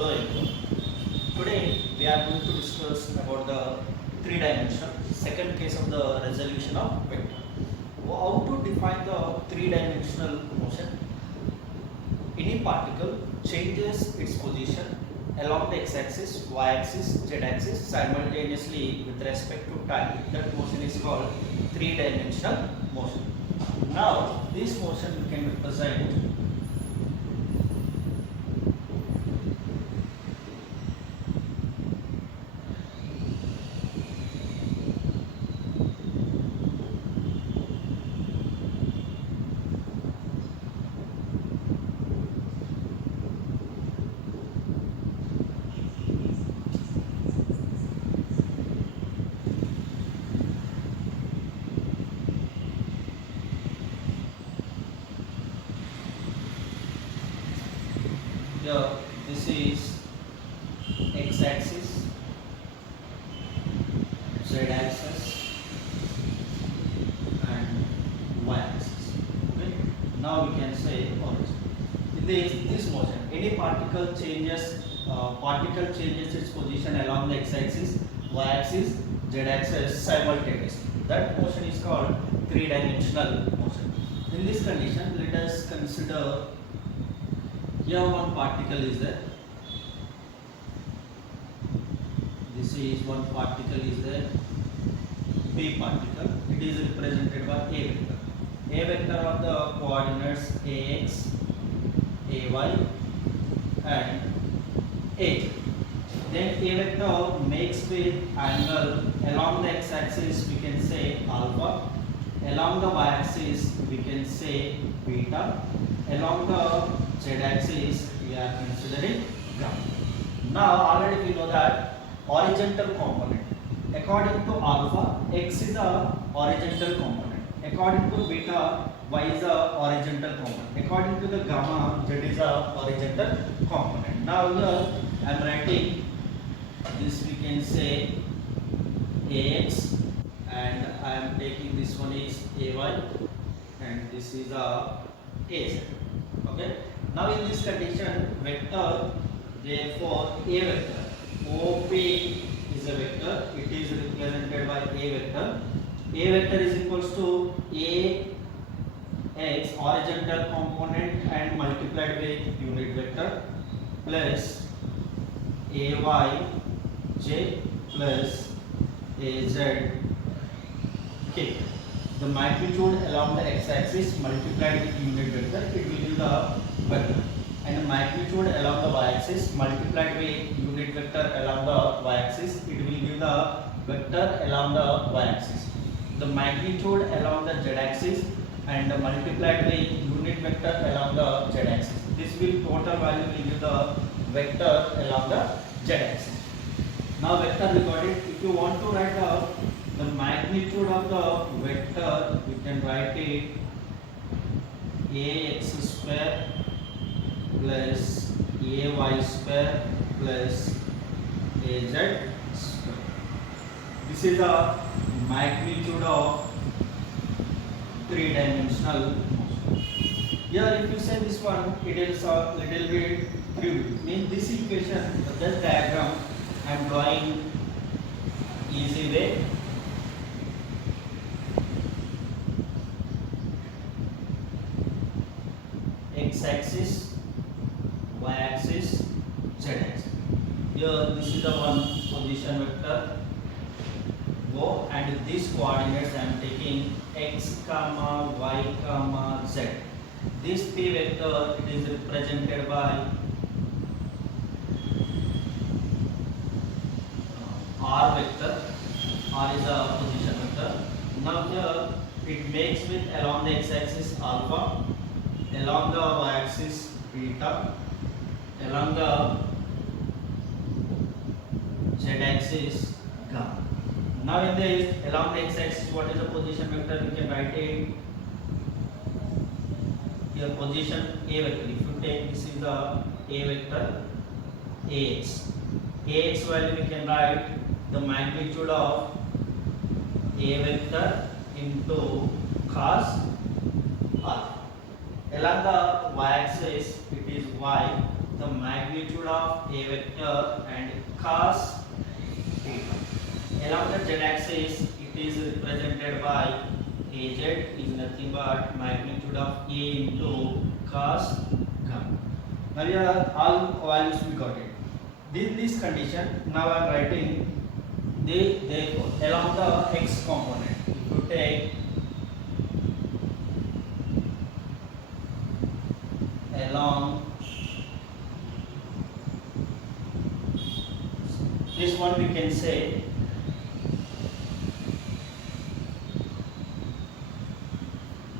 following. Today we are going to discuss about the three-dimensional second case of the resolution of vector. How to define the three-dimensional motion? Any particle changes its position along the x-axis, y-axis, z-axis simultaneously with respect to time. That motion is called three-dimensional motion. Now this motion we can represent here. This is x-axis, z-axis and y-axis. Okay. Now we can say origin. In this motion, any particle changes its position along the x-axis, y-axis, z-axis simultaneously. That motion is called three-dimensional motion. In this condition, let us consider here one particle is there. This is one particle is there. B particle. It is represented by A vector. A vector of the coordinates ax, ay, and aj. Then A vector makes with angle along the x-axis. We can say alpha. Along the y-axis, we can say beta. Along the z-axis, we are considering gamma. Now, already we know that horizontal component. According to alpha, x is a horizontal component. According to beta, y is a horizontal component. According to the gamma, z is a horizontal component. Now, here I am writing this. We can say ax, and I am taking this one is ay, and this is a az. Okay. Now in this condition, vector, therefore a vector, OP is a vector. It is represented by a vector. A vector is equals to ax horizontal component and multiplied with unit vector plus ay j plus az k. The magnitude along the x-axis multiplied with unit vector, it will give the vector, and the magnitude along the y-axis multiplied with unit vector along the y-axis, it will give the vector along the y-axis. The magnitude along the z-axis and multiplied with unit vector along the z-axis. This will total value will give the vector along the z-axis. Now vector we got it. If you want to write the magnitude of the vector, we can write it ax square plus ay square plus az square. This is the magnitude of three-dimensional motion. Here, if you say this one, it is a little bit crude. Means this equation, this diagram, I am drawing easy way. X-axis, y-axis, z-axis. Here this is the one position vector go, and these coordinates I am taking x comma y comma z. This p vector, it is represented by r vector. R is a position vector. Now here it makes with along the x-axis alpha, along the y-axis beta, along the z-axis gamma. Now in this along the x-axis, what is the position vector? We can write it here position a vector. If you take this is the a vector ax. Ax value we can write the magnitude of a vector into cos alpha. Along the y-axis, it is y the magnitude of A vector and cos theta. Along the z-axis, it is represented by Az is nothing but magnitude of A into cos gamma. Now here all values we got it. This condition, now I am writing therefore along the x component. If you take along this one, we can say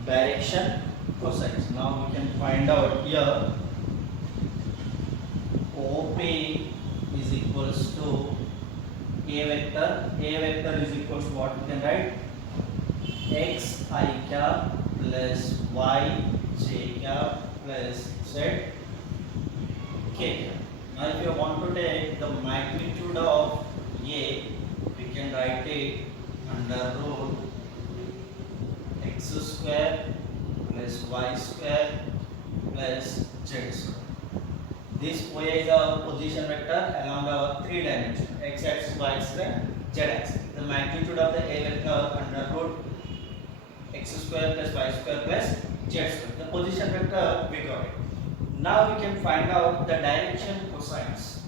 direction cosines. Now we can find out here OP is equals to A vector. A vector is equals to what we can write? X I cap plus Y j cap plus Z k cap. Now if you want to take the magnitude of A, we can write it under root x square plus y square plus z square. This OA is a position vector along the 3 dimensions, x axis, y axis and z axis. The magnitude of the A vector under root x square plus y square plus z square. The position vector we got it. Now we can find out the direction cosines.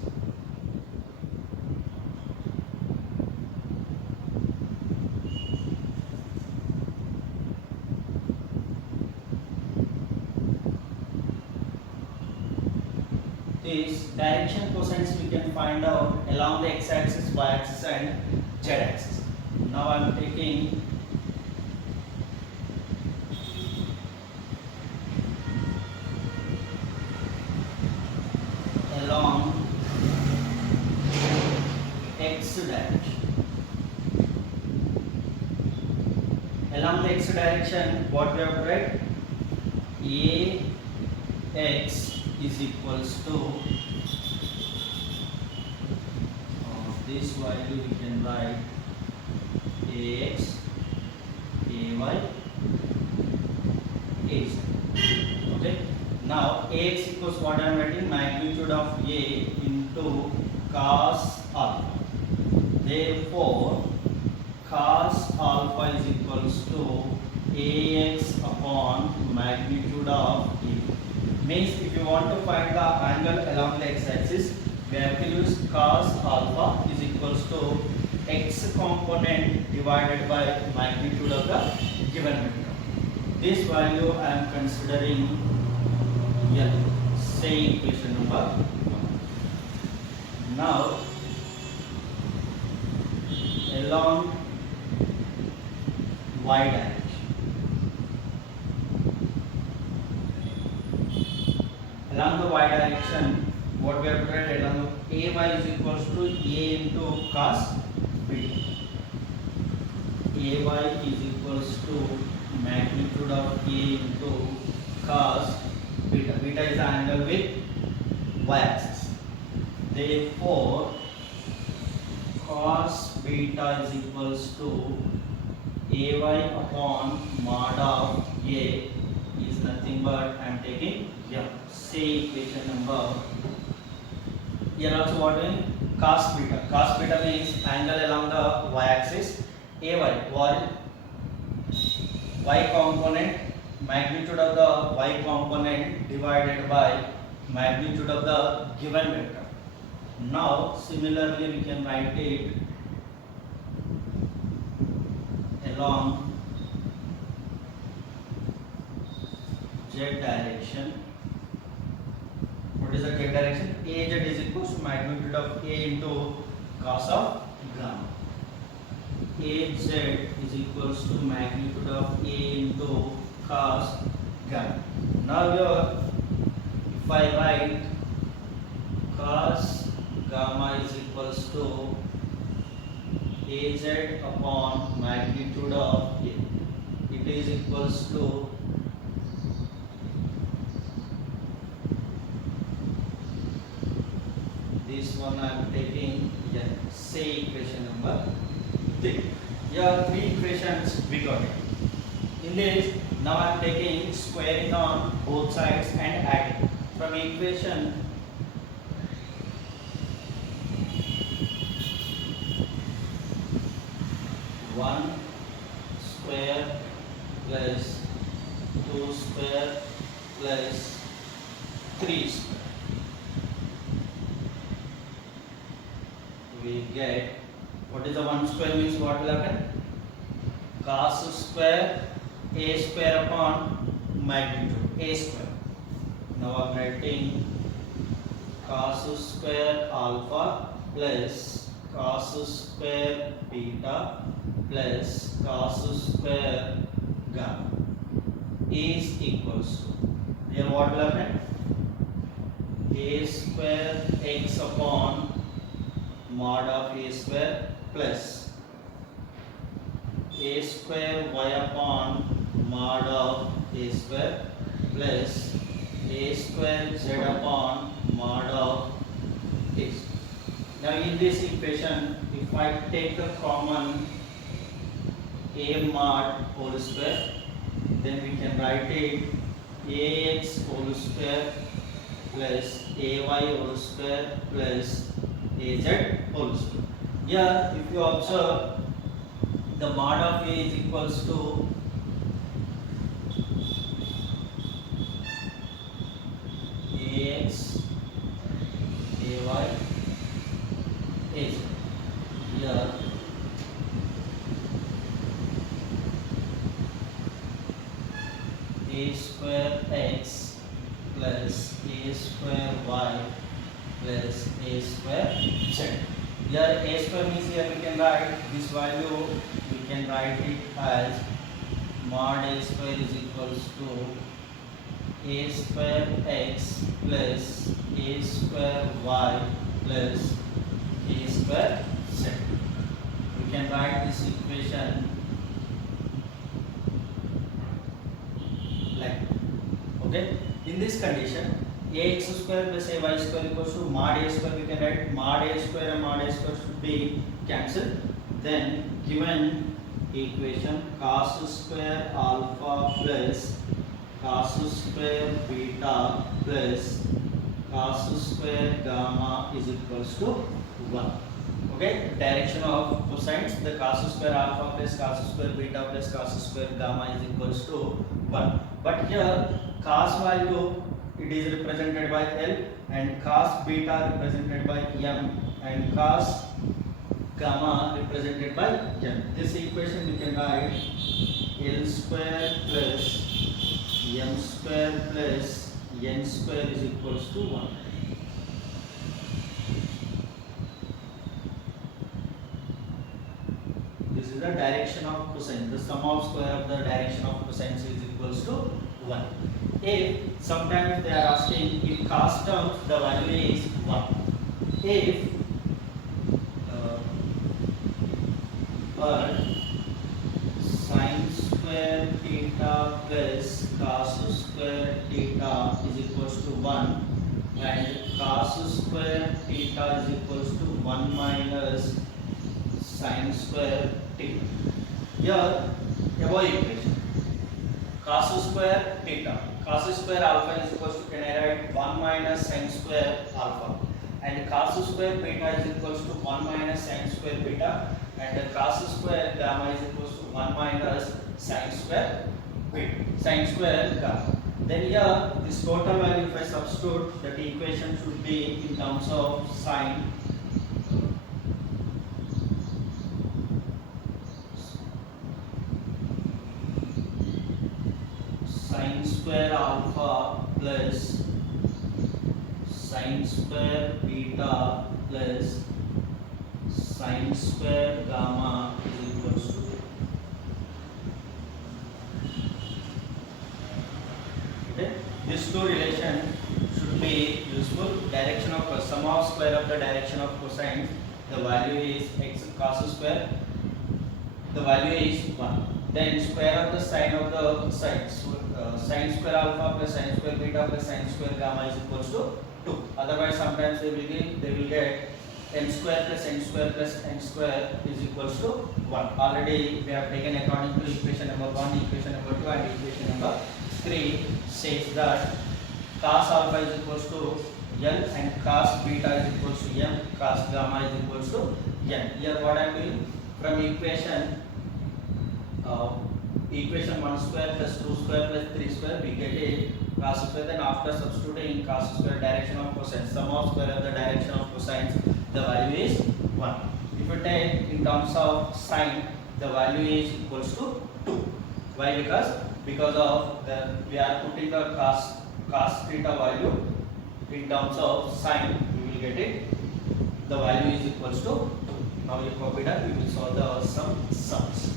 This direction cosines we can find out along the x-axis, y-axis and z-axis. Now I am taking along x direction. Along the x direction, what we have to write? Ax is equals to this value we can write Ax, Ay, Az. Okay. Now Ax equals what I am writing? Magnitude of A into cos alpha. Therefore, cos alpha is equals to Ax upon magnitude of A. Means if you want to find the angle along the x-axis, we have to use cos alpha is equals to x component divided by magnitude of the given vector. This value I am considering here. Say equation number 1. Now along y direction. Along the y direction, what we have to write? Along Ay is equals to A into cos beta. Ay is equals to magnitude of A into cos beta. Beta is the angle with y-axis. Therefore, cos beta is equals to Ay upon mod of A is nothing but I am taking here. Say equation number. Here also what is cos beta. Cos beta means angle along the y-axis. Ay, or y component, magnitude of the y component divided by magnitude of the given vector. Now similarly we can write it along z direction. What is the z direction? Az is equals to magnitude of A into cos of gamma. Az is equals to magnitude of A into cos gamma. Now here, if I write cos gamma is equals to Az upon magnitude of A, it is equals to this one I am taking, yeah, say equation number 3. Here 3 equations we got it. In this, now I am taking squaring on both sides and adding. From equation 1 square plus 2 square plus 3 square. We get, what is the 1 square means what will happen? Cos square a square upon magnitude a square. Now I am writing cos square alpha plus cos square beta plus cos square gamma is equals to, here what will happen? A square x upon mod of a square plus a square y upon mod of a square plus a square z upon mod of x. Now in this equation, if I take the common a mod whole square, then we can write it ax whole square plus ay whole square plus az whole square. Here if you observe, the mod of a is equals to ax, ay, az. Here a square x plus a square y plus a square z. Here a square means, here we can write this value, we can write it as mod a square is equals to a square x plus a square y plus a square z. We can write this equation like, okay. In this condition, ax square plus ay square equals to mod a square, we can write mod a square and mod a square should be cancelled. Then given equation, cos square alpha plus cos square beta plus cos square gamma is equals to 1. Okay, direction of cosines, the cos square alpha plus cos square beta plus cos square gamma is equals to 1. But here cos value, it is represented by L, and cos beta represented by M, and cos gamma represented by M. This equation we can write L square plus M square plus N square is equals to 1. This is the direction of cosine. The sum of square of the direction of cosine is equals to 1. If sometimes they are asking if cos terms the value is 1. If sin square theta plus cos square theta is equals to 1 and cos square theta is equals to 1 minus sin square theta. Here above equation, cos square theta, cos square alpha is equals to, can I write 1 minus sin square alpha, and cos square beta is equals to 1 minus sin square beta, and cos square gamma is equals to 1 minus sin square beta, sin square gamma. Then here this total value, if I substitute, that equation should be in terms of sin square alpha plus sin square beta plus sin square gamma is equals to, okay, this two relation should be useful. Direction of sum of square of the direction of cosine, the value is x cos square, the value is 1. Then square of the sine of the sine, sin square alpha plus sin square beta plus sin square gamma is equals to 2. Otherwise sometimes they will get n square plus n square plus n square is equals to 1. Already we have taken according to equation number 1, equation number 2 and equation number 3 says that cos alpha is equals to n and cos beta is equals to m, cos gamma is equals to n. Here what I am doing, from equation uh, equation 1 square plus 2 square plus 3 square, we get a cos square. Then after substituting cos square direction of cosine, sum of square of the direction of cosines, the value is 1. If you take in terms of sine, the value is equals to 2. Why? Because of the we are putting the cos theta value in terms of sine, we will get it. The value is equals to 2. Now you copy that, we will solve the sums.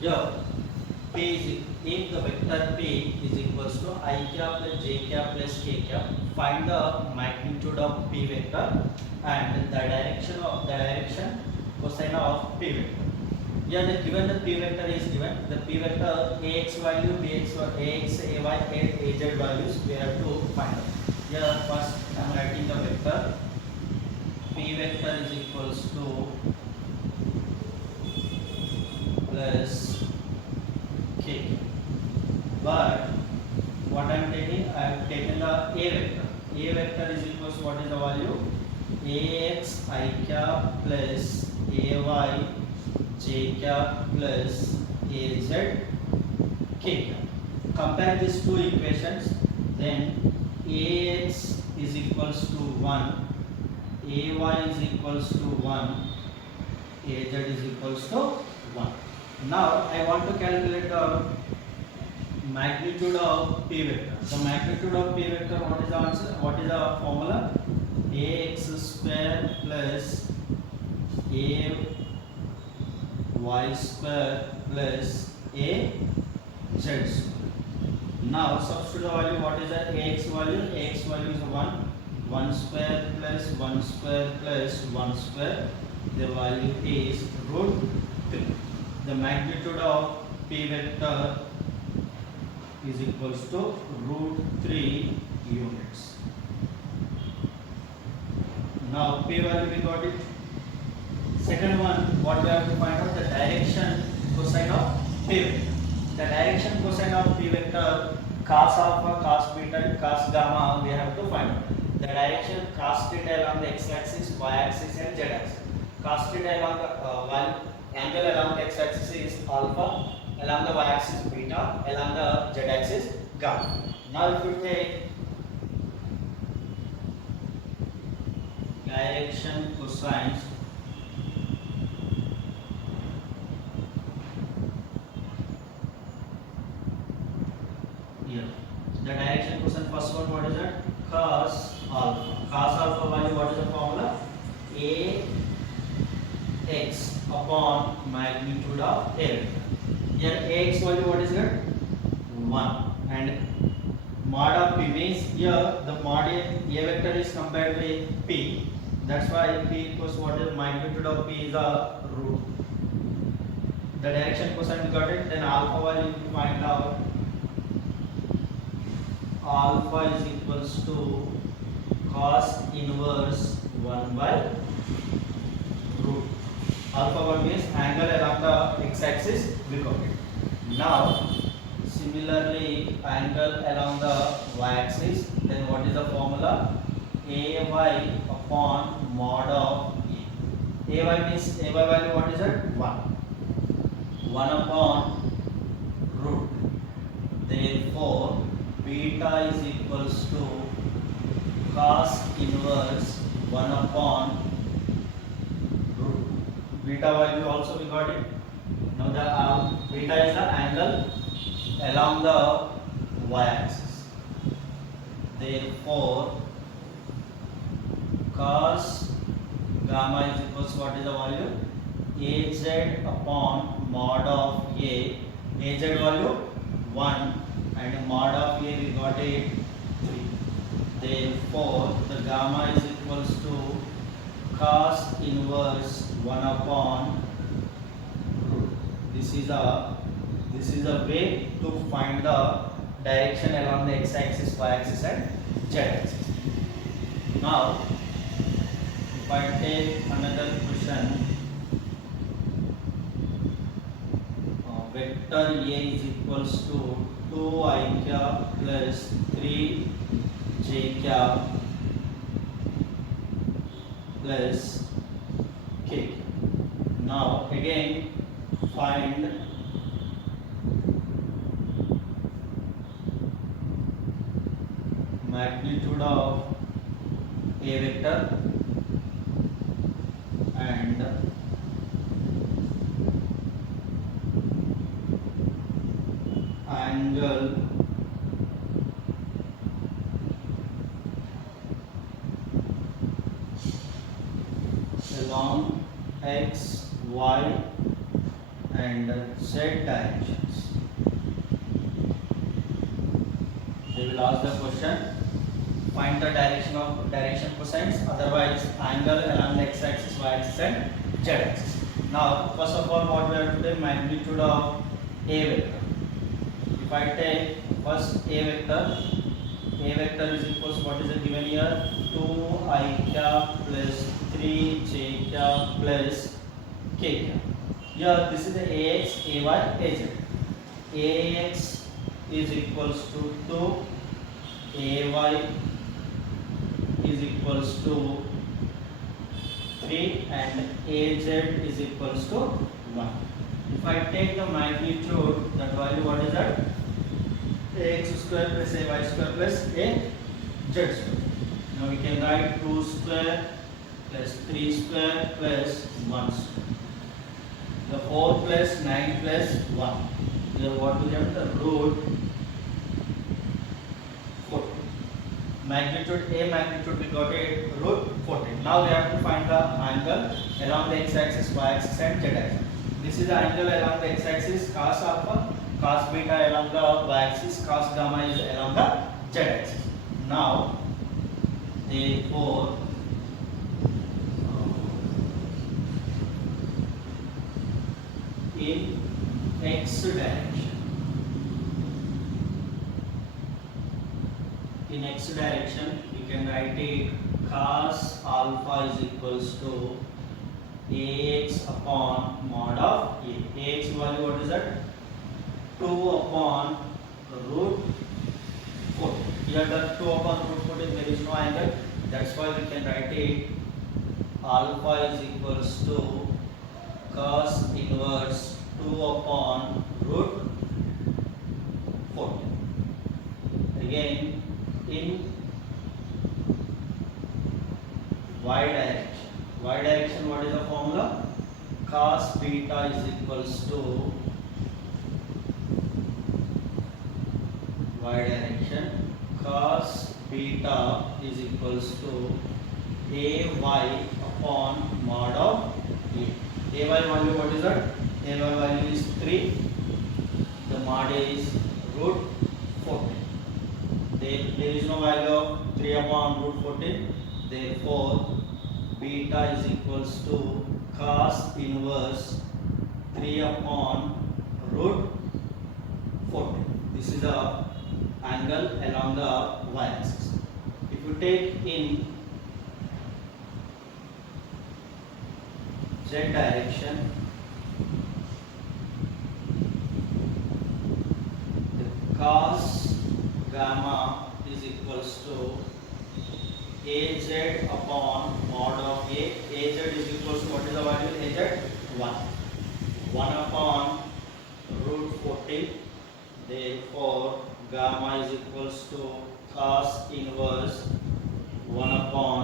Here, P is if the vector P is equals to I cap plus j cap plus k cap, find the magnitude of P vector and the direction cosine of P vector. Here the given the P vector is given. The P vector ax value, bx, ax, ay, and az values we have to find out. Here first I am writing the vector. P vector is equals to plus k. But what I am taking, I have taken the a vector. A vector is equals to what is the value? Ax I cap plus ay j cap plus az k cap. Compare these two equations, then ax is equals to 1, ay is equals to 1, az is equals to 1. Now I want to calculate the magnitude of P vector. The magnitude of P vector, what is the answer? What is the formula? Ax square plus ay square plus az square. Now substitute the value. What is the ax value? Ax value is 1 square plus 1 square plus 1 square. The value is root 3. The magnitude of P vector is equals to root 3 units. Now P value we got it. Second one, what we have to find out? The direction cosine of P vector. The direction cosine of P vector, cos alpha, cos beta, and cos gamma, we have to find out. The direction cos theta along the x-axis, y-axis, and z-axis. Cos theta along the angle along the x-axis is alpha, along the y-axis beta, along the z-axis gamma. Now if you take direction cosines here, the direction cosine first one, what is that? Cos alpha. Cos alpha value, what is the formula? Ax upon magnitude of a. Here ax value, what is that? 1. And mod of p means here the mod a vector is compared with p. That's why p equals what is the magnitude of p is a root. The direction cosine we got it. Then alpha value we find out. Alpha is equals to cos inverse 1 by root. Alpha 1 means angle along the x-axis we got it. Now similarly angle along the y-axis, then what is the formula? Ay upon mod of a. Ay means ay value, what is it? 1. 1 upon root. Therefore beta is equals to cos inverse 1 upon root. Beta value also we got it. Now the beta is the angle along the y-axis. Therefore cos gamma is equals to what is the value? Az upon mod of a. Az value 1 and mod of a we got it 3. Therefore the gamma is equals to cos inverse 1 upon root. This is a way to find the direction along the x-axis, y-axis, and z-axis. Now if I take another question, vector A is equals to 2 I cap plus 3 j cap plus k. Now again find magnitude of a vector and angle along x, y and z directions. They will ask the question, find the direction cosines, otherwise angle along the x-axis, y-axis and z-axis. Now first of all, what we have to take, magnitude of a vector. If I take first a vector is equals, what is it given here, 2I cap plus 3j cap plus k cap. Here this is the ax, ay, az. Ax is equals to 2, ay is equals to 3 and az is equals to 1. If I take the magnitude, that value, what is that, ax square plus ay square plus az square. Now we can write 2 square plus 3 square plus 1 square. The 4 plus 9 plus 1. Here what we have, the root 14. Magnitude, a magnitude we got it, root 14. Now we have to find the angle along the x-axis, y-axis and z-axis. This is the angle along the x-axis, cos alpha, cos beta along the y-axis, cos gamma is along the z-axis. Now therefore in x direction, we can write it cos alpha is equals to ax upon mod of a. Ax value, what is that, 2 upon root 14. Here the 2 upon root 14, there is no angle, that's why we can write it alpha is equals to cos inverse 2 upon root 14. Again in y direction, what is the formula, cos beta is equals to y direction, cos beta is equals to ay upon mod of a. Ay value, what is that, ay value is 3, the mod is root 14. There is no value of 3 upon root 14, therefore beta is equals to cos inverse 3 upon root 14. This is the angle along the y-axis. If you take in z direction, the cos gamma is equals to az upon mod of a. Az is equals to, what is the value, az 1. 1 upon root 14. Therefore gamma is equals to cos inverse 1 upon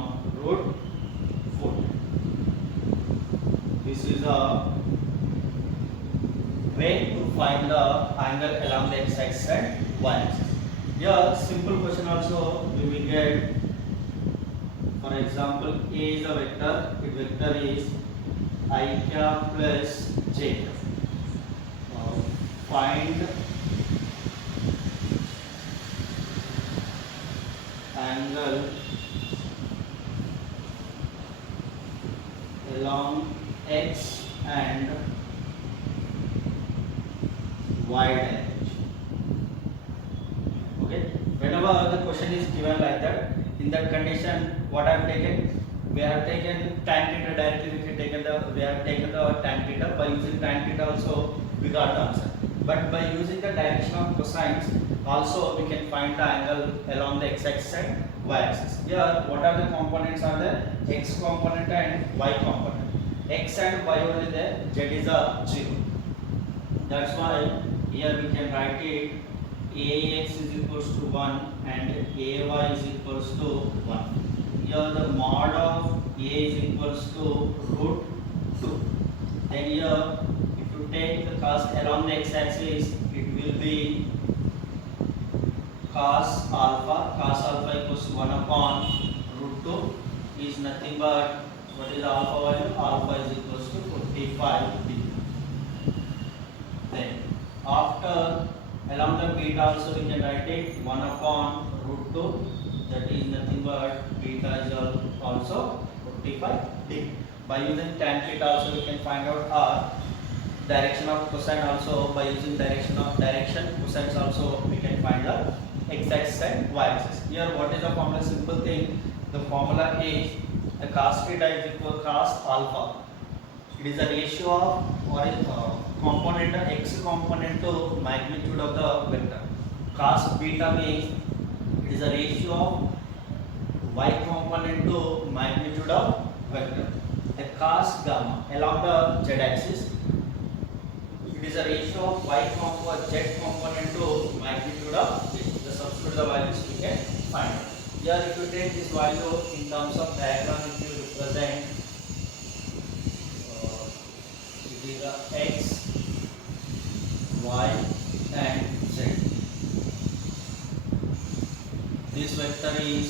root 14. This is a way to find the angle along the x-axis and y-axis. Here simple question also we will get. For example, A is a vector, its vector is I cap plus j. Find angle along x and y direction. Okay, whenever the question is given like that, in that condition, what I have taken, we have taken tan theta directly. We have taken the tan theta. By using tan theta also, we got the answer. But by using the direction of cosines, Also we can find the angle along the x-axis and y-axis. Here what are the components are there? X component and y component. X and y only there, z is a 0. That's why here we can write it ax is equals to 1 and ay is equals to 1. Here the mod of a is equals to root 2. Then here if you take the cos along the x-axis, it will be cos alpha equals to 1 upon root 2 is nothing but what is the alpha value? Alpha is equals to 45 degree. Then after along the beta also we can write it 1 upon root 2, that is nothing but beta is also 45 degree. By using tan theta also we can find out r. Direction of cosine also, by using direction cosines also we can find the x-axis and y-axis. Here what is the formula? Simple thing. The formula is the cos theta is equal to cos alpha. It is the ratio of component x component to magnitude of the vector. Cos beta means it is a ratio of y component to magnitude of vector. The cos gamma along the z-axis, it is a ratio of z component to magnitude of z. The substitute the values we can find out. Here if you take this value in terms of diagram, if you represent it is a x, y and z. This vector is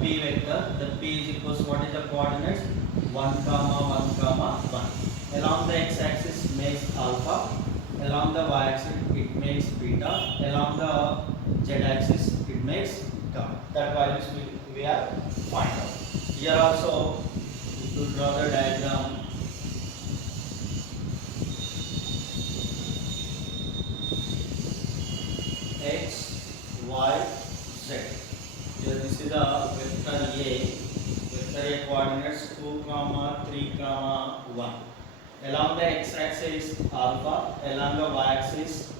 p vector. The p is equals to what is the coordinates? 1 comma 1 comma 1. Along the x-axis makes alpha, along the y-axis it makes beta, along the z-axis it makes gamma. That values we are find out. Here also, if you draw the diagram, x, y, z. Here this is the vector A. Vector A coordinates 2 comma 3 comma 1. Along the x-axis alpha, along the y-axis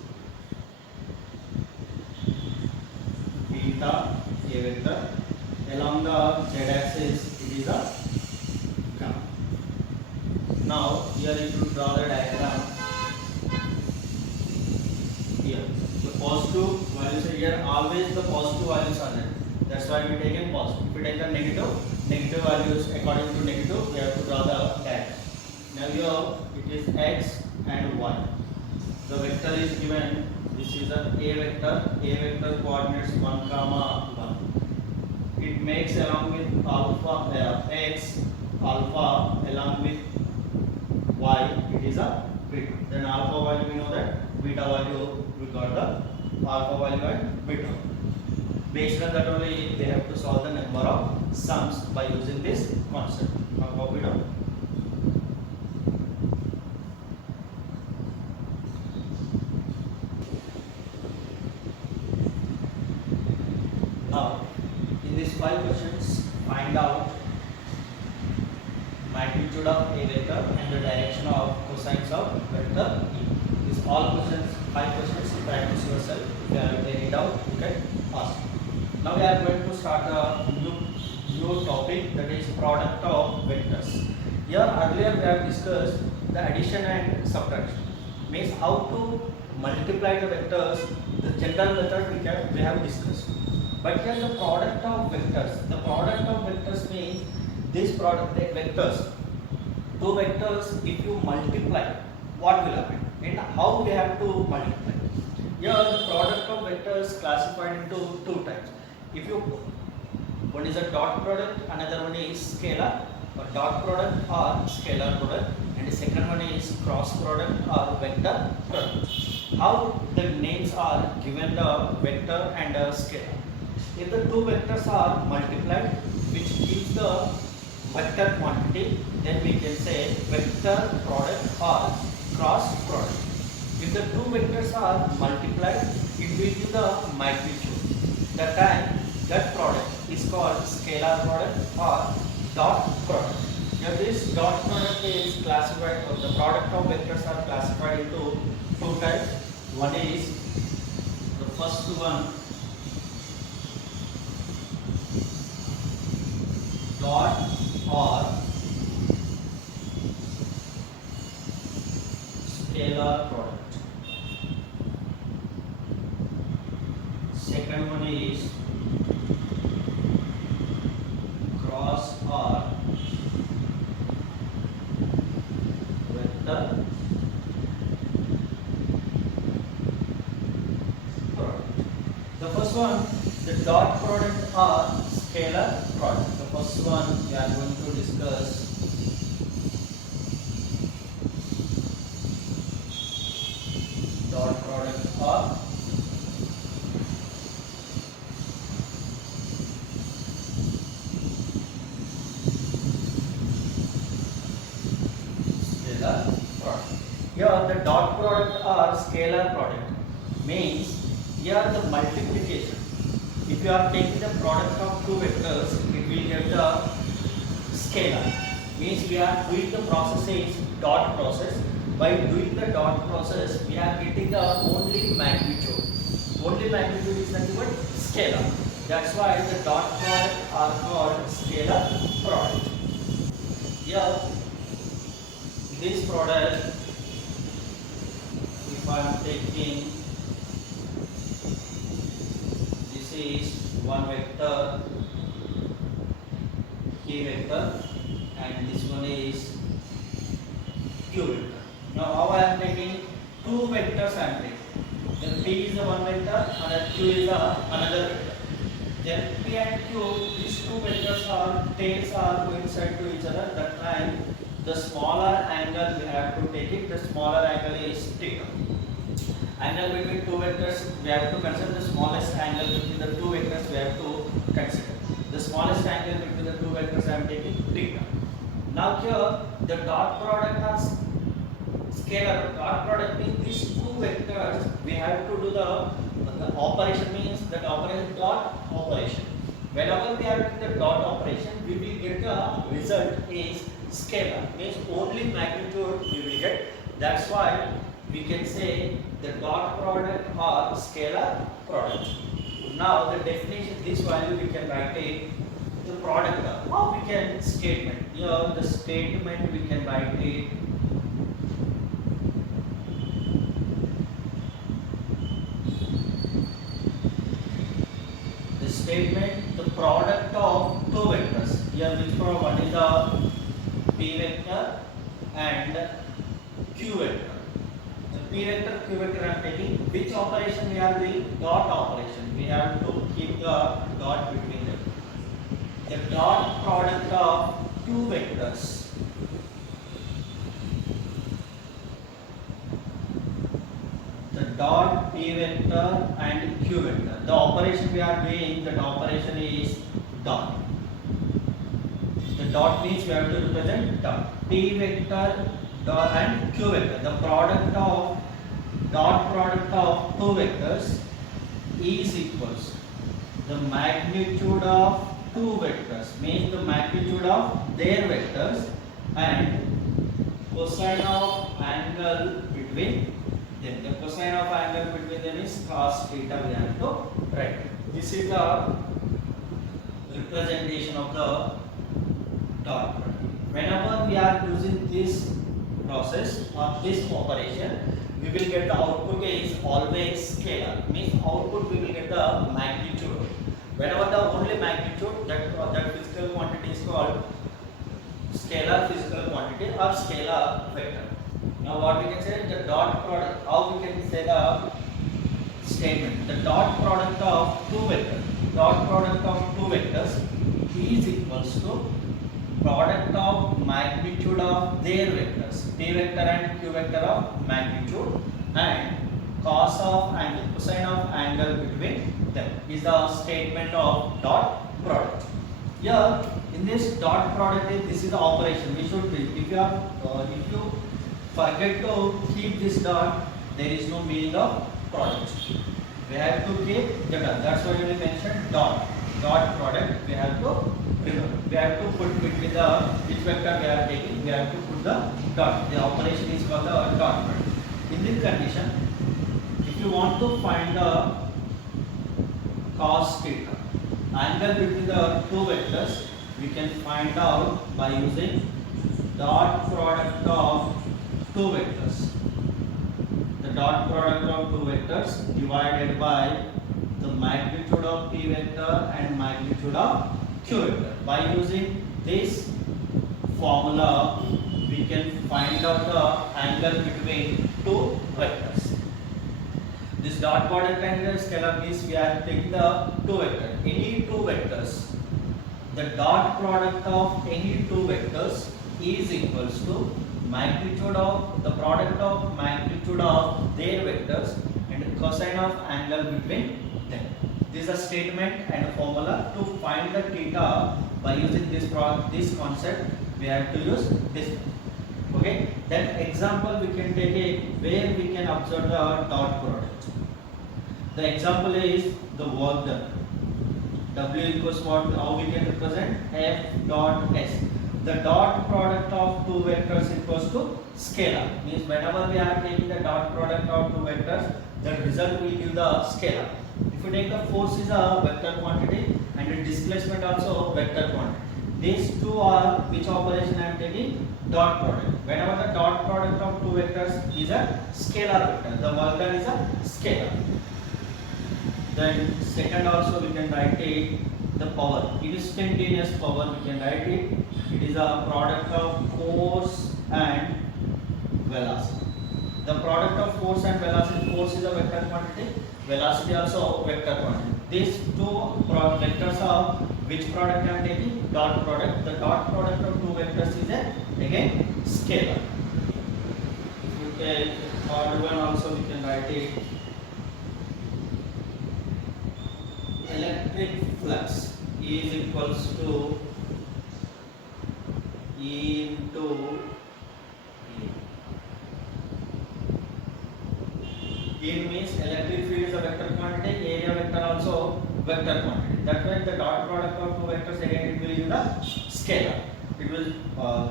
beta, A vector, along the z-axis it is a gamma. Now here if you draw the diagram, here the positive values are here, always the positive values are there. That's why we take a positive. If we take a negative values according to negative, we have to draw the diagram. Now here it is x and y. The vector is given. This is a vector. A vector coordinates 1 comma 1. It makes along with alpha x, alpha along with y. It is a beta. Then alpha value we know that. Beta value we got the alpha value and beta. Based on that only they have to solve the number of sums by using this concept. Now copy down. Now in these 5 questions, find out magnitude of a vector and the direction of cosines of vector E. These all questions, 5 questions, practice yourself. If you have any doubt, you can ask. Now we are going to start a new topic, that is product of vectors. Here earlier we have discussed the addition and subtraction. Means how to multiply the vectors, the general method we have discussed. But here the product of vectors. The product of vectors means this product, the vectors. Two vectors, if you multiply, what will happen? And how we have to multiply? Here the product of vectors classified into 2 types. If you, one is a dot product, another one is scalar. A dot product or scalar product, and the second one is cross product or vector product. How the names are given, the vector and the scalar. If the 2 vectors are multiplied, which gives the vector quantity, then we can say vector product or cross product. If the 2 vectors are multiplied, it will give the magnitude. That time that product is called scalar product or dot product. Now this dot product is classified, or the product of vectors are classified into 2 types. One is, the first one, dot or scalar product. Second one is cross or vector product. The first one, the dot product or scalar product. The first one we are going to discuss dot product or scalar product. Here the dot product or scalar product means here the multiplication. If you are taking the product of two vectors, it will get the scalar. Means we are doing the process is dot process. By doing the dot process, we are getting the only magnitude. Only magnitude is nothing but scalar. That's why the dot product are called scalar product. Here, this product, if I am taking, this is one vector, k vector, and this one is q vector. Now how I am taking two vectors I am taking. Then p is the one vector and q is the another vector. Then p and q, these two vectors are tails are coincide to each other. That time the smaller angle we have to take it. The smaller angle is theta. Angle between two vectors we have to consider the smallest angle between the two vectors we have to consider. The smallest angle between the two vectors I am taking theta. Now here the dot product has scalar. Dot product means these two vectors we have to do the operation, means that operation dot operation. Whenever we are doing the dot operation, we will get the result is scalar, means only magnitude we will get. That's why we can say the dot product or scalar product. Now the definition, this value we can write it the product term, or we can statement. Here the statement we can write it statement, the product of two vectors. Here which one is the p vector and q vector. The p vector, q vector I am taking. Which operation we are doing? Dot operation. We have to keep the dot between them. The dot product of two vectors. The dot p vector and q vector. The operation we are doing, that operation is dot. The dot means we have to represent dot. P vector dot and q vector. The product of dot product of two vectors is equals the magnitude of two vectors, means the magnitude of their vectors, and cosine of angle between them. The cosine of angle between them is cos theta we have to write. This is the representation of the dot product. Whenever we are using this process or this operation, we will get the output is always scalar. Means output we will get the magnitude. Whenever the only magnitude, that physical quantity is called scalar physical quantity or scalar vector. Now what we can say, the dot product, how we can say the statement, the dot product of two vectors, dot product of two vectors is equals to product of magnitude of their vectors, p vector and q vector of magnitude, and cos of angle, cosine of angle between them is the statement of dot product. Here in this dot product, this is the operation we should do. If you forget to keep this dot, there is no meaning of product. We have to keep the dot. That's why we mentioned dot. Dot product we have to remember. We have to put between the which vector we are taking. We have to put the dot. The operation is called the dot product. In this condition, if you want to find the cos theta. Angle between the two vectors we can find out by using dot product of two vectors. The dot product of two vectors divided by the magnitude of p vector and magnitude of q vector. By using this formula we can find out the angle between two vectors. This dot product and the scalar means we are taking the two vectors. Any two vectors, the dot product of any two vectors is equals to magnitude of the product of magnitude of their vectors and cosine of angle between them. This is a statement and a formula to find the theta. By using this concept we have to use this. Okay, then example we can take a where we can observe the dot product. The example is the work done. W equals what? How we can represent? F dot S. The dot product of two vectors equals to scalar. Means whenever we are taking the dot product of two vectors, the result will give the scalar. If you take the force is a vector quantity and the displacement also vector quantity. These two are which operation I am taking? Dot product. Whenever the dot product of two vectors is a scalar vector, the work done is a scalar. Then second also we can write it the power, instantaneous power we can write it. It is a product of force and velocity. The product of force and velocity, force is a vector quantity, velocity also vector quantity. These two vectors are which product I am taking? Dot product. The dot product of two vectors is a again scalar. If you take third one also we can write it electric flux is equals to E into E means electric field is a vector quantity, area vector also vector quantity. That way the dot product of two vectors again it will be the scalar. It will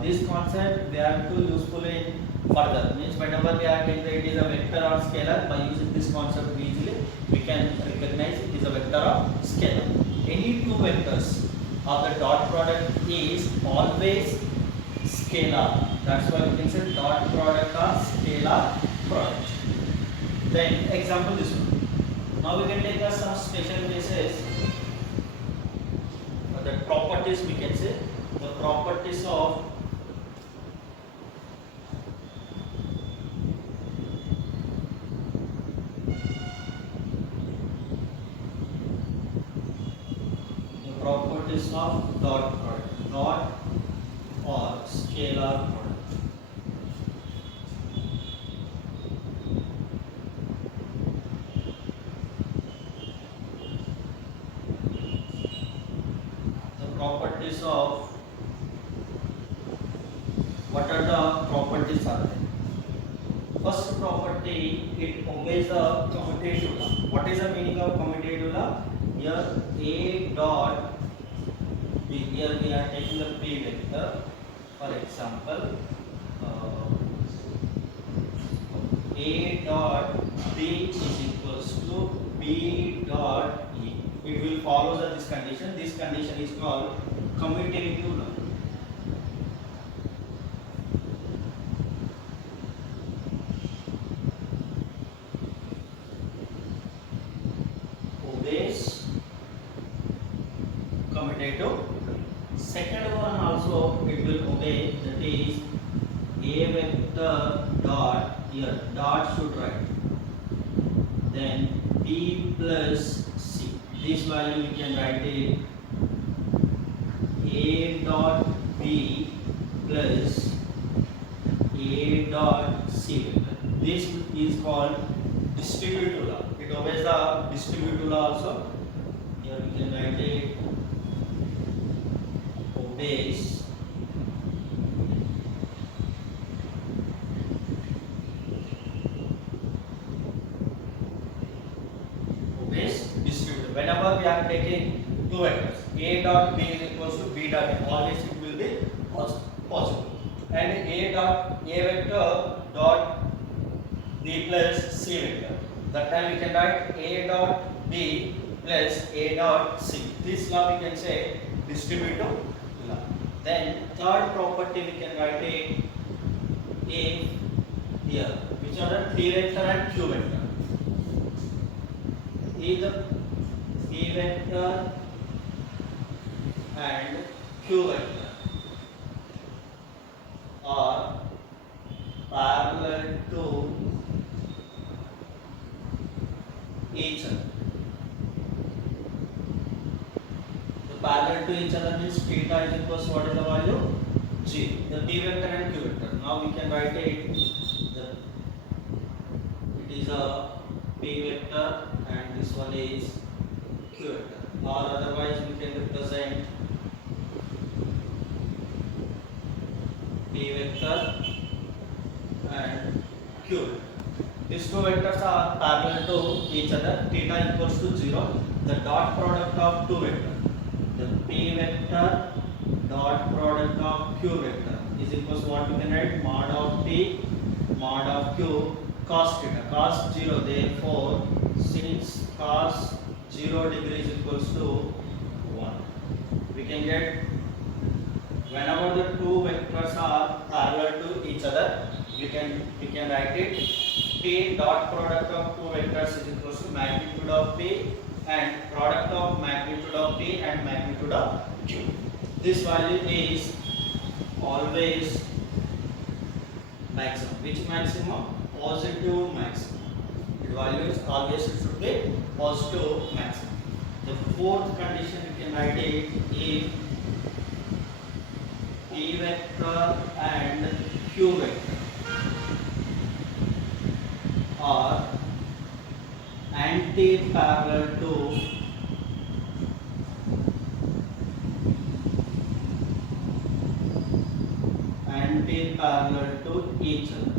this concept we have to usefully further. Means whenever we are taking it is a vector or scalar, by using this concept easily we can recognize it is a vector or scalar. Any two vectors of the dot product is always scalar. That's why we can say dot product or scalar product. Then example this one. Now we can take some special cases. The properties we can say the properties of dot product, dot or scalar product. The properties of what are the properties are there? First property, it obeys the commutative law. What is the meaning of commutative law? Here A dot B, here we are taking the P vector. For example, A dot B is equals to B dot E. It will follow this condition. This condition is called commutative law. Obeys commutative. Second one also it will obey, that is A vector dot, here dot should write, then B plus C. This value we can write it A dot B plus A dot C vector. This is called distributive law. It obeys the distributive law also. Here we can write it obeys distributive. Whenever we are taking two vectors, A dot B is equals to B dot A, always it will be possible. And A vector dot B plus C vector. That time we can write A dot B plus A dot C. This law we can say distributive law. Then third property we can write it A here, which are the P vector and Q vector. Either P vector and Q vector are parallel to each other. So parallel to each other means theta is equals what is the value? G. The P vector and Q vector. Now we can write it. It is a P vector and this one is Q vector. Or otherwise we can represent P vector and Q vector. These two vectors are parallel to each other. Theta equals to 0. The dot product of two vectors, the P vector dot product of Q vector is equals to what we can write? Mod of P mod of Q cos theta. Cos 0. Therefore, since cos 0 degree is equals to 1, we can get whenever the two vectors are parallel to each other, we can write it P dot product of two vectors is equals to magnitude of P and product of magnitude of P and magnitude of Q. This value is always maximum. Which maximum? Positive maximum. The value is always it should be positive maximum. The fourth condition we can write it if P vector and Q vector are anti-parallel to each other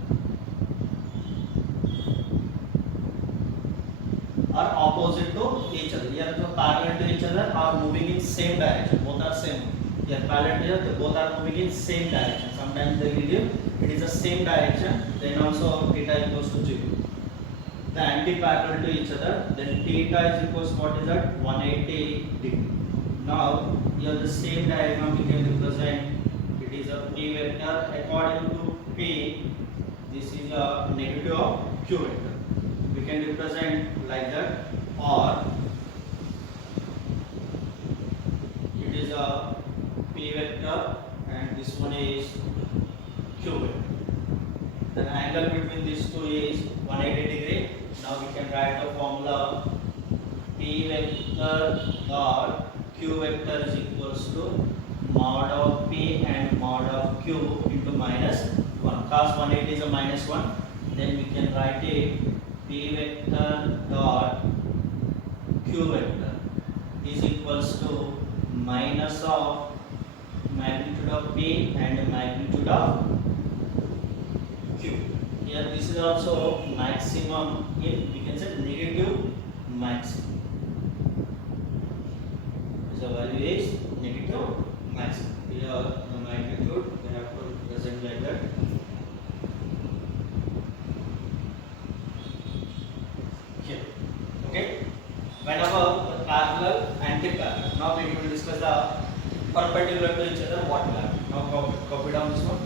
or opposite to each other. Here the parallel to each other are moving in same direction. Both are same. Here parallel to each other, both are moving in same direction. Sometimes they will give it is the same direction. Then also theta equals to 0. The anti-parallel to each other. Then theta is equals to what is that? 180 degree. Now here the same diagram we can represent. It is a P vector according to P. This is a negative of Q vector. We can represent like that, or it is a P vector and this one is Q vector. The angle between these two is 180 degree. Now we can write the formula P vector dot Q vector is equals to mod of P and mod of Q into minus 1. Cos 180 is a minus 1. Then we can write it P vector dot Q vector is equals to minus of magnitude of P and magnitude of Q. Here this is also maximum in, we can say negative maximum. So value is negative maximum. Here the magnitude we have to represent like that. Here. Okay. Whenever the parallel, anti-parallel. Now we will discuss the perpendicular to each other. What will happen? Now copy down this one.